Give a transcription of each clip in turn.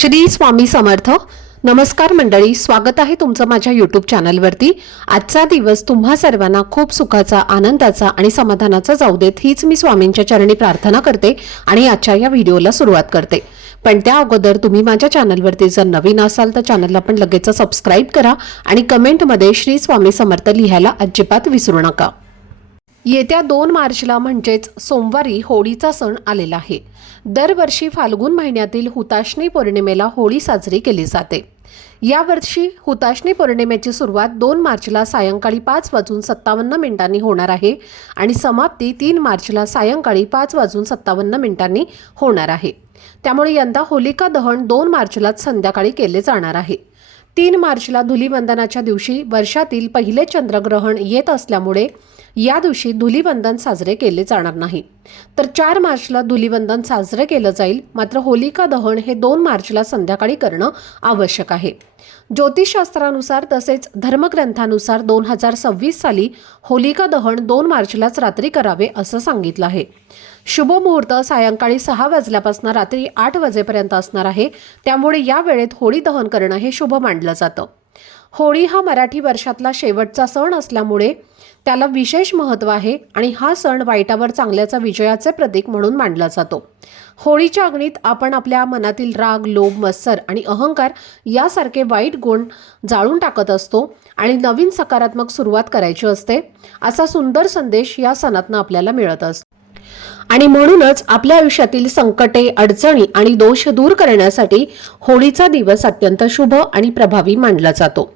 श्री स्वामी समर्थ। नमस्कार मंडळी, स्वागत आहे तुमचं माझ्या यूट्यूब चॅनलवरती। आजचा दिवस तुम्हा सर्वांना खूप सुखाचा, आनंदाचा आणि समाधानाचा जाऊ देत हीच मी स्वामींच्या चरणी प्रार्थना करते आणि आजच्या या व्हिडिओला सुरुवात करते। पण त्या अगोदर तुम्ही माझ्या चॅनलवरती जर नवीन असाल तर चॅनलला पण लगेच सबस्क्राइब करा आणि कमेंटमध्ये श्री स्वामी समर्थ लिहायला अजिबात विसरू नका। येत्या 2 मार्चला म्हणजेच सोमवारी होळीचा सण आलेला आहे। दरवर्षी फाल्गुन महिन्यातील हुताशनी पौर्णिमेला होळी साजरी केली जाते। यावर्षी हुताशनी पौर्णिमेची सुरुवात 2 मार्चला सायंकाळी 5:57 होणार आहे आणि समाप्ती 3 मार्चला सायंकाळी 5:57 होणार आहे। त्यामुळे यंदा होलिका दहन 2 मार्चलाच संध्याकाळी केले जाणार आहे। 3 मार्चला धुलीवंदनाच्या दिवशी वर्षातील पहिले चंद्रग्रहण येत असल्यामुळे या दिवशी धुलीवंदन साजरे केले जाणार नाही। तर 4 मार्चला धुलीवंदन साजरे केले जाईल। मात्र होलिका दहन हे 2 मार्चला संध्याकाळी करणं आवश्यक आहे। ज्योतिषशास्त्रानुसार तसेच धर्मग्रंथानुसार 2026 साली होलिका दहन 2 मार्चलाच रात्री करावे असं सांगितलं आहे। शुभ मुहूर्त सायंकाळी 6 वाजल्यापासून रात्री 8 वाजेपर्यंत असणार आहे। त्यामुळे या वेळेत होळी दहन करणं हे शुभ मानलं जातं। होळी हा मराठी वर्षातला शेवटचा सण असल्यामुळे त्याला विशेष महत्त्व आहे आणि हा सण वाईटावर चांगल्याचा विजयाचे प्रतीक म्हणून मानला जातो। होळीच्या अग्नीत आपण आपल्या मनातील राग, लोभ, मत्सर आणि अहंकार यासारखे वाईट गुण जाळून टाकत असतो आणि नवीन सकारात्मक सुरुवात करायची असते असा सुंदर संदेश या सणातनं आपल्याला मिळत असतो। आणि म्हणूनच आपल्या आयुष्यातील संकटे, अडचणी आणि दोष दूर करण्यासाठी होळीचा दिवस अत्यंत शुभ आणि प्रभावी मानला जातो।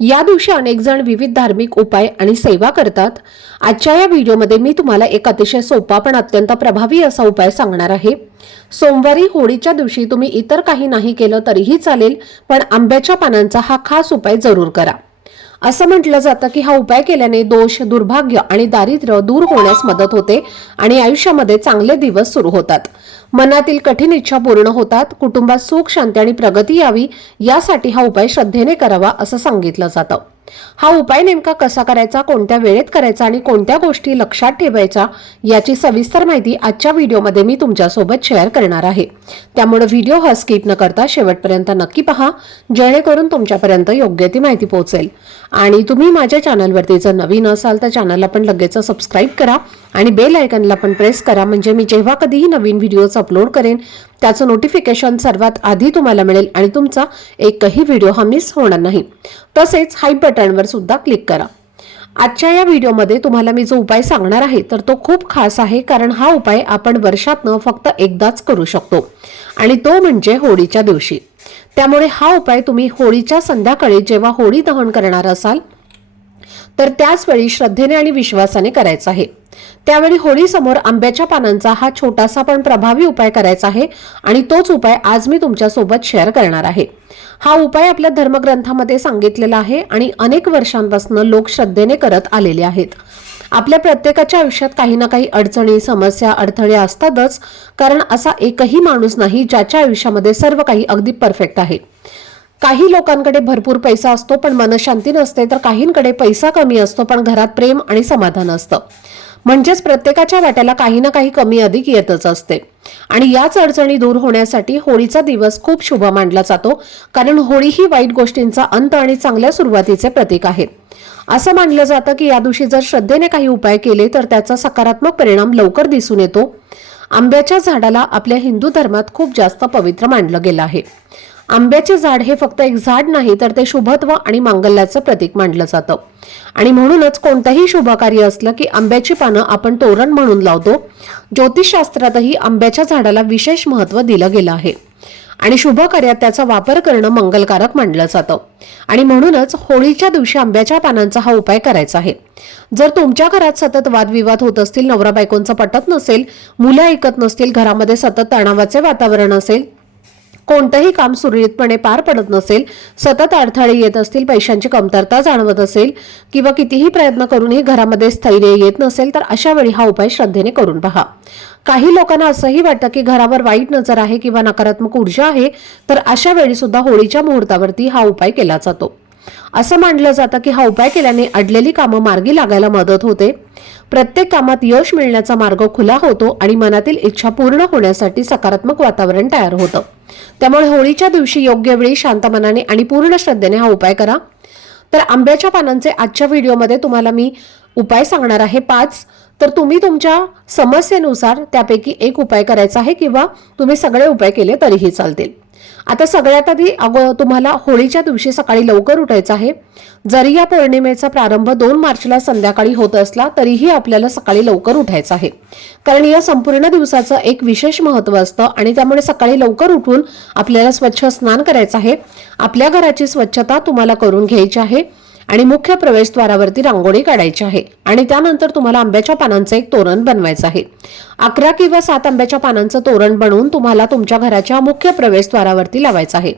या दिवशी अनेक जण विविध धार्मिक उपाय आणि सेवा करतात। आजच्या या व्हिडिओमध्ये मी तुम्हाला एक अतिशय सोपा पण अत्यंत प्रभावी असा उपाय सांगणार आहे। सोमवारी होळीच्या दिवशी तुम्ही इतर काही नाही केलं तरीही चालेल, पण आंब्याच्या पानांचा हा खास उपाय जरूर करा। असं म्हटलं जातं की हा उपाय केल्याने दोष, दुर्भाग्य आणि दारिद्र्य दूर होण्यास मदत होते आणि आयुष्यामध्ये चांगले दिवस सुरू होतात। मनातील कठीण इच्छा पूर्ण होतात, कुटुंबात सुख, शांती आणि प्रगती यावी यासाठी हा उपाय श्रद्धेने करावा असं सांगितलं जातं। हा उपाय नेमका कसा करायचा, कोणत्या वेळेत करायचा आणि कोणत्या गोष्टी लक्षात ठेवायच्या याची सविस्तर माहिती आजच्या व्हिडिओमध्ये मी तुमच्यासोबत शेअर करणार आहे। त्यामुळे व्हिडिओ हा स्किप न करता शेवटपर्यंत नक्की पहा, जेणेकरून तुमच्यापर्यंत योग्य ती माहिती पोहोचेल। आणि तुम्ही माझ्या चॅनलवरती जर नवीन असाल तर चॅनलला पण लगेच सबस्क्राइब करा आणि बेल आयकॉनला पण प्रेस करा, म्हणजे मी जेव्हा कधीही नवीन व्हिडिओज अपलोड करेन त्याचं नोटिफिकेशन सर्वात आधी तुम्हाला मिळेल आणि तुमचा एकही व्हिडिओ हा मिस होणार नाही। तसेच हाईप बटनवर सुद्धा क्लिक करा। आजच्या या व्हिडिओमध्ये तुम्हाला मी जो उपाय सांगणार आहे तर तो खूप खास आहे, कारण हा उपाय आपण वर्षातनं फक्त एकदाच करू शकतो आणि तो म्हणजे होळीच्या दिवशी। त्यामुळे हा उपाय तुम्ही होळीच्या संध्याकाळी जेव्हा होळी दहन करणार असाल तर त्याच वेळी श्रद्धेने आणि विश्वासाने करायचा आहे। त्यावेळी होळी समोर आंब्याच्या पानांचा हा छोटासा पण प्रभावी उपाय करायचा आहे आणि तोच उपाय आज मी तुमच्या सोबत शेअर करणार आहे। हा उपाय आपल्या धर्मग्रंथामध्ये सांगितलेला आहे आणि अनेक वर्षांपासून लोक श्रद्धेने करत आलेले आहेत। आपल्या प्रत्येकाच्या आयुष्यात काही ना काही अडचणी, समस्या, अडथळे असतातच, कारण असा एकही माणूस नाही ज्याच्या आयुष्यामध्ये सर्व काही अगदी परफेक्ट आहे। काही लोकांकडे भरपूर पैसा असतो पण मनशांती नसते, तर काहींकडे पैसा कमी असतो पण घरात प्रेम आणि समाधान असतं। म्हणजेच प्रत्येकाच्या वाट्याला काही ना काही कमी अधिक येतच असते आणि याच अडचणी दूर होण्यासाठी होळीचा दिवस खूप शुभ मानला जातो, कारण होळी ही वाईट गोष्टींचा अंत आणि चांगल्या सुरुवातीचे प्रतीक आहे। असं मानलं जातं की या दिवशी जर श्रद्धेने काही उपाय केले तर त्याचा सकारात्मक परिणाम लवकर दिसून येतो। आंब्याच्या झाडाला आपल्या हिंदू धर्मात खूप जास्त पवित्र मानलं गेलं आहे। आंब्याचे झाड हे फक्त एक झाड नाही, तर ते शुभत्व आणि मांगल्याचं प्रतीक मानलं जातं आणि म्हणूनच कोणतंही शुभ कार्य असलं की आंब्याची पानं आपण तोरण म्हणून लावतो। ज्योतिषशास्त्रातही आंब्याच्या झाडाला विशेष महत्त्व दिलं गेलं आहे आणि शुभ कार्यात त्याचा वापर करणं मंगलकारक मानलं जातं आणि म्हणूनच होळीच्या दिवशी आंब्याच्या पानांचा हा उपाय करायचा आहे। जर तुमच्या घरात सतत वादविवाद होत असतील, नवरा बायकोंचं पटत नसेल, मुलं ऐकत नसतील, घरामध्ये सतत तणावाचे वातावरण असेल, कोणतंही काम सुरळीतपणे पार पडत नसेल, सतत अडथळे येत असतील, पैशांची कमतरता जाणवत असेल किंवा कितीही प्रयत्न करूनही घरामध्ये स्थैर्य येत नसेल, तर अशा वेळी हा उपाय श्रद्धेने करून पहा। काही लोकांना असंही वाटतं की घरावर वाईट नजर आहे किंवा नकारात्मक ऊर्जा आहे, तर अशा वेळी सुद्धा होळीच्या मुहूर्तावरती हा उपाय केला जातो। असं मानलं जातं की हा उपाय केल्याने अडलेली कामं मार्गी लागायला मदत होते, प्रत्येक कामात यश मिळण्याचा मार्ग खुला होतो आणि मनातील इच्छा पूर्ण होण्यासाठी सकारात्मक वातावरण तयार होतं। त्यामुळे होळीच्या दिवशी योग्य वेळी शांत मनाने आणि पूर्ण श्रद्धेने हा उपाय करा। तर आंब्याच्या पानांचे आजच्या व्हिडिओमध्ये तुम्हाला मी उपाय सांगणार आहे 5। तर तुम्ही तुमच्या समस्येनुसार त्यापैकी एक उपाय करायचा आहे किंवा तुम्ही सगळे उपाय केले तरीही चालतील। आता सगळ्यात आधी तुम्हाला होळीच्या दिवशी सकाळी लवकर उठायचं आहे। जरी या पौर्णिमेचा प्रारंभ 2 मार्चला संध्याकाळी होत असला तरीही आपल्याला सकाळी लवकर उठायचं आहे, कारण या संपूर्ण दिवसाचं एक विशेष महत्त्व असतं आणि त्यामुळे सकाळी लवकर उठून आपल्याला स्वच्छ स्नान करायचं आहे। आपल्या घराची स्वच्छता तुम्हाला करून घ्यायची आहे आणि मुख्य प्रवेशद्वारावरती रांगोळी काढायची आहे आणि त्यानंतर तुम्हाला आंब्याच्या पानांचं एक तोरण बनवायचं आहे। 11 किंवा 7 आंब्याच्या पानांचं तोरण बनवून तुम्हाला तुमच्या घराच्या मुख्य प्रवेशद्वारावरती लावायचं आहे।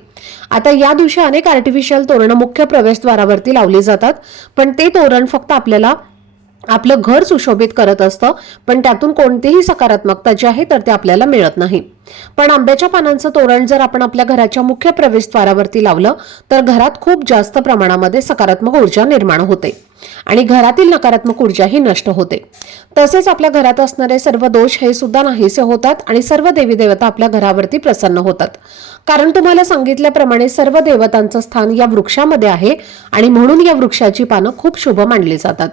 आता या दिवशी अनेक आर्टिफिशियल तोरण मुख्य प्रवेशद्वारावरती लावली जातात, पण ते तोरण फक्त आपल्याला आपलं घर सुशोभित करत असतं, पण त्यातून कोणतीही सकारात्मकता जी आहे तर ते आपल्याला मिळत नाही। पण आंब्याच्या पानांचं तोरण जर आपण आपल्या घराच्या मुख्य प्रवेशद्वारावरती लावलं तर घरात खूप जास्त प्रमाणामध्ये सकारात्मक ऊर्जा निर्माण होते आणि घरातील नकारात्मक ऊर्जा ही नष्ट होते। तसेच आपल्या घरात असणारे सर्व दोष हे सुद्धा नाहीसे होतात आणि सर्व देवी देवता आपल्या घरावरती प्रसन्न होतात, कारण तुम्हाला सांगितल्याप्रमाणे सर्व देवतांचं स्थान या वृक्षामध्ये आहे आणि म्हणून या वृक्षाची पानं खूप शुभ मानली जातात।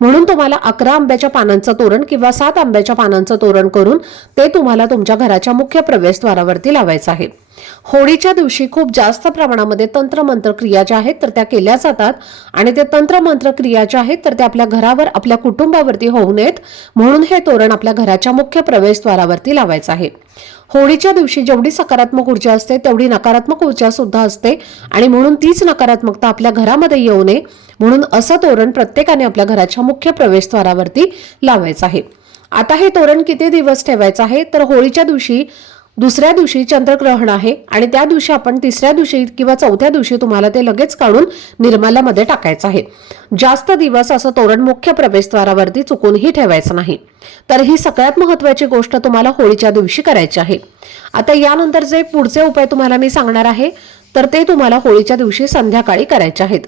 म्हणून तुम्हाला 11 आंब्याच्या पानांचं तोरण किंवा 7 आंब्याच्या पानांचं तोरण करून ते तुम्हाला तुमच्या घराच्या मुख्य प्रवेशद्वारावरती लावायचं आहे। होळीच्या दिवशी खूप जास्त प्रमाणामध्ये तंत्रमंत्र क्रिया ज्या आहेत तर त्या केल्या जातात आणि ते तंत्रमंत्र क्रिया ज्या आहेत तर त्या आपल्या घरावर आपल्या कुटुंबावरती होऊ नयेत म्हणून हे तोरण आपल्या घराच्या मुख्य प्रवेशद्वारावरती लावायचं आहे। होळीच्या दिवशी जेवढी सकारात्मक ऊर्जा असते तेवढी नकारात्मक ऊर्जा सुद्धा असते आणि म्हणून तीच नकारात्मकता आपल्या घरामध्ये येऊ नये म्हणून असं तोरण प्रत्येकाने आपल्या घराच्या मुख्य प्रवेशद्वारावरती लावायचं आहे। आता हे तोरण किती दिवस ठेवायचं आहे तर होळीच्या दिवशी दुसऱ्या दिवशी चंद्रग्रहण आहे आणि त्या दिवशी आपण तिसऱ्या दिवशी किंवा चौथ्या दिवशी तुम्हाला ते लगेच काढून निर्माल्यामध्ये टाकायचं आहे। जास्त दिवस असं तोरण मुख्य प्रवेशद्वारावरती चुकूनही ठेवायचं नाही। तर ही सगळ्यात महत्त्वाची गोष्ट तुम्हाला होळीच्या दिवशी करायची आहे। आता यानंतर जे पुढचे उपाय तुम्हाला मी सांगणार आहे तर ते तुम्हाला होळीच्या दिवशी संध्याकाळी करायचे आहेत।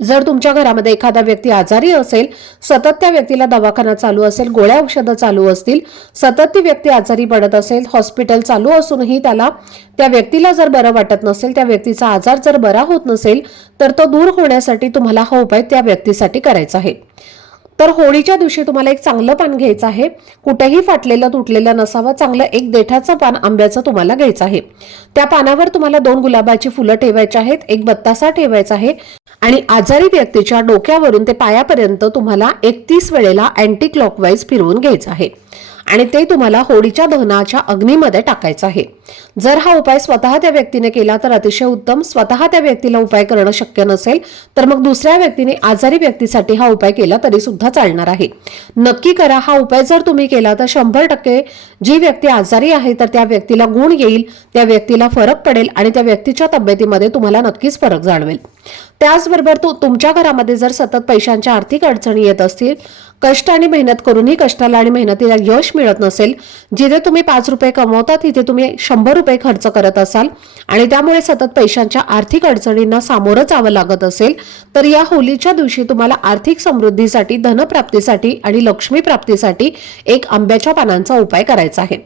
जर तुमच्या घरामध्ये एखादा व्यक्ती आजारी असेल, सतत त्या व्यक्तीला दवाखाना चालू असेल, गोळ्या औषधं चालू असतील, सतत ती व्यक्ती आजारी पडत असेल, हॉस्पिटल चालू असूनही त्या व्यक्तीला जर बरं वाटत नसेल, त्या व्यक्तीचा आजार जर बरा होत नसेल तर तो दूर होण्यासाठी तुम्हाला हा उपाय त्या व्यक्तीसाठी करायचा आहे। तर होळीच्या दिवशी तुम्हाला एक चांगलं पान घ्यायचं आहे, कुठेही फाटलेलं तुटलेलं नसावं, चांगलं एक देठाचं पान आंब्याचं तुम्हाला घ्यायचं आहे। त्या पानावर तुम्हाला 2 गुलाबाची फुलं ठेवायची आहेत, एक बत्तासा ठेवायचा आहे आणि आजारी व्यक्तीच्या डोक्यावरून ते पायापर्यंत तुम्हाला 31 वेळेला अँटी क्लॉकवाईज फिरवून घ्यायचं आहे आणि ते तुम्हाला होळीच्या दहनाच्या अग्नीमध्ये टाकायचं आहे। जर हा उपाय स्वतः त्या व्यक्तीने केला तर अतिशय उत्तम, स्वतः त्या व्यक्तीला उपाय करणं शक्य नसेल तर मग दुसऱ्या व्यक्तीने आजारी व्यक्तीसाठी हा उपाय केला तरी सुद्धा चालणार आहे। नक्की करा, हा उपाय जर तुम्ही केला तर 100% जी व्यक्ती आजारी आहे तर त्या व्यक्तीला गुण येईल, त्या व्यक्तीला फरक पडेल आणि त्या व्यक्तीच्या तब्येतीमध्ये तुम्हाला नक्कीच फरक जाणवेल। त्याचबरोबर तुमच्या घरामध्ये जर सतत पैशांच्या आर्थिक अडचणी येत असतील, कष्ट आणि मेहनत करूनही कष्टाला आणि मेहनतीला यश मिळत नसेल, जिथे तुम्ही 5 रुपये कमवता तिथे तुम्ही 100 रुपये खर्च करत असाल आणि त्यामुळे सतत पैशांच्या आर्थिक अडचणींना सामोरं जावं लागत असेल तर या होळीच्या दिवशी तुम्हाला आर्थिक समृद्धीसाठी, धनप्राप्तीसाठी आणि लक्ष्मी प्राप्तीसाठी एक आंब्याच्या पानांचा उपाय करायचा आहे।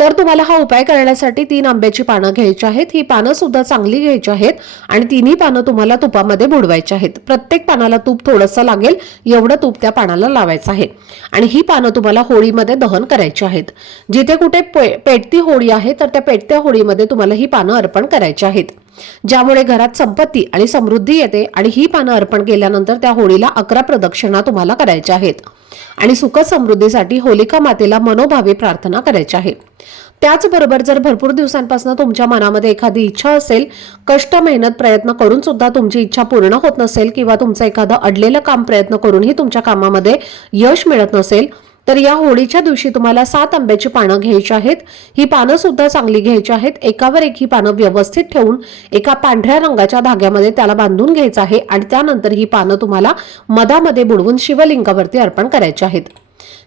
तर तुम्हाला हा उपाय करण्यासाठी 3 आंब्याची पानं घ्यायची आहेत। ही पानं सुद्धा चांगली घ्यायची आहेत आणि तिन्ही पानं तुम्हाला तुपामध्ये बुडवायची आहेत। प्रत्येक पानाला तूप थोडंसं लागेल एवढं तूप त्या पानाला लावायचं आहे आणि ही पानं तुम्हाला होळीमध्ये दहन करायची आहेत। जिथे कुठे पेटती होळी आहे तर त्या पेटत्या होळीमध्ये तुम्हाला ही पानं अर्पण करायची आहेत, ज्यामुळे घरात संपत्ती आणि समृद्धी येते आणि ही पानं अर्पण केल्यानंतर त्या होळीला 11 प्रदक्षिणा तुम्हाला करायच्या आहेत आणि सुख समृद्धीसाठी होलिका मातेला मनोभावे प्रार्थना करायची आहे। त्याचबरोबर जर भरपूर दिवसांपासून तुमच्या मनामध्ये एखादी इच्छा असेल, कष्ट मेहनत प्रयत्न करून सुद्धा तुमची इच्छा पूर्ण होत नसेल किंवा तुमचं एखादं अडलेलं काम प्रयत्न करूनही तुमच्या कामामध्ये यश मिळत नसेल तर या होळीच्या दिवशी तुम्हाला 7 आंब्याची पानं घ्यायची आहेत। ही पानं सुद्धा चांगली घ्यायची आहेत। एकावर एक ही पानं व्यवस्थित ठेवून एका पांढऱ्या रंगाच्या धाग्यामध्ये त्याला बांधून घ्यायचं आहे आणि त्यानंतर ही पानं तुम्हाला मधामध्ये बुडवून शिवलिंगावरती अर्पण करायची आहेत।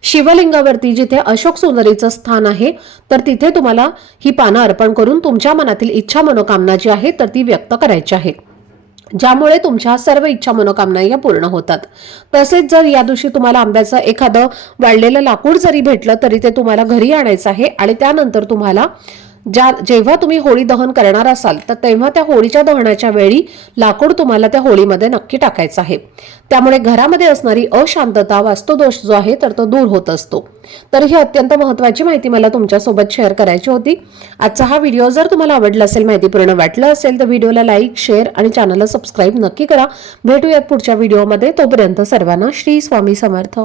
शिवलिंगावरती जिथे अशोक सुंदरीचं स्थान आहे तर तिथे तुम्हाला ही पानं अर्पण करून तुमच्या मनातील इच्छा मनोकामना जी आहे तर ती व्यक्त करायची आहे। ज्यामुळे तुमच्या सर्व इच्छा मनोकामना या पूर्ण होतात। तसेच जर या दिवशी तुम्हाला आंब्याचं एखादं वाळलेलं लाकूड जरी भेटलं तरी ते तुम्हाला घरी आणायचं आहे आणि त्यानंतर तुम्हाला जेव्हा तुम्ही होळी दहन करणार असाल तर तेव्हा त्या होळीच्या दहनाच्या वेळी लाकूड तुम्हाला त्या होळीमध्ये नक्की टाकायचं आहे। त्यामुळे घरामध्ये असणारी अशांतता, वास्तुदोष जो आहे तर तो दूर होत असतो। तर ही अत्यंत महत्त्वाची माहिती मला तुमच्यासोबत शेअर करायची होती। आजचा हा व्हिडिओ जर तुम्हाला आवडला असेल, माहितीपूर्ण वाटलं असेल तर व्हिडिओला लाईक, शेअर आणि चॅनलला सबस्क्राईब नक्की करा। भेटूयात पुढच्या व्हिडिओमध्ये। तोपर्यंत सर्वांना श्री स्वामी समर्थ।